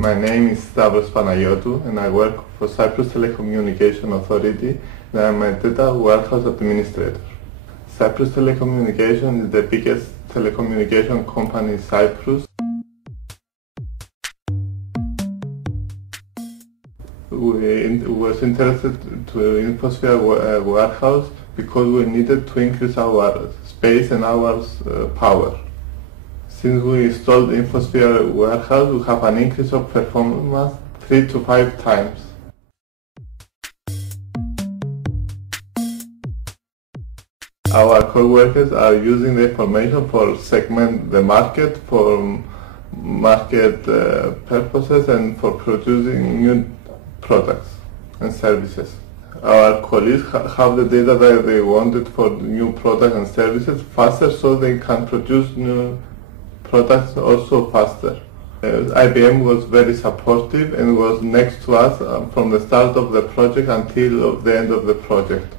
My name is Stavros Panayotou and I work for Cyprus Telecommunication Authority and I'm a data warehouse administrator. Cyprus Telecommunication is the biggest telecommunication company in Cyprus. We was interested to InfoSphere warehouse because we needed to increase our space and our power. Since we installed InfoSphere warehouse, we have an increase of performance 3 to 5 times. Our co-workers are using the information for segment the market, for market purposes and for producing new products and services. Our colleagues have the data that they wanted for new products and services faster so they can produce new products also faster. IBM was very supportive and was next to us from the start of the project until the end of the project.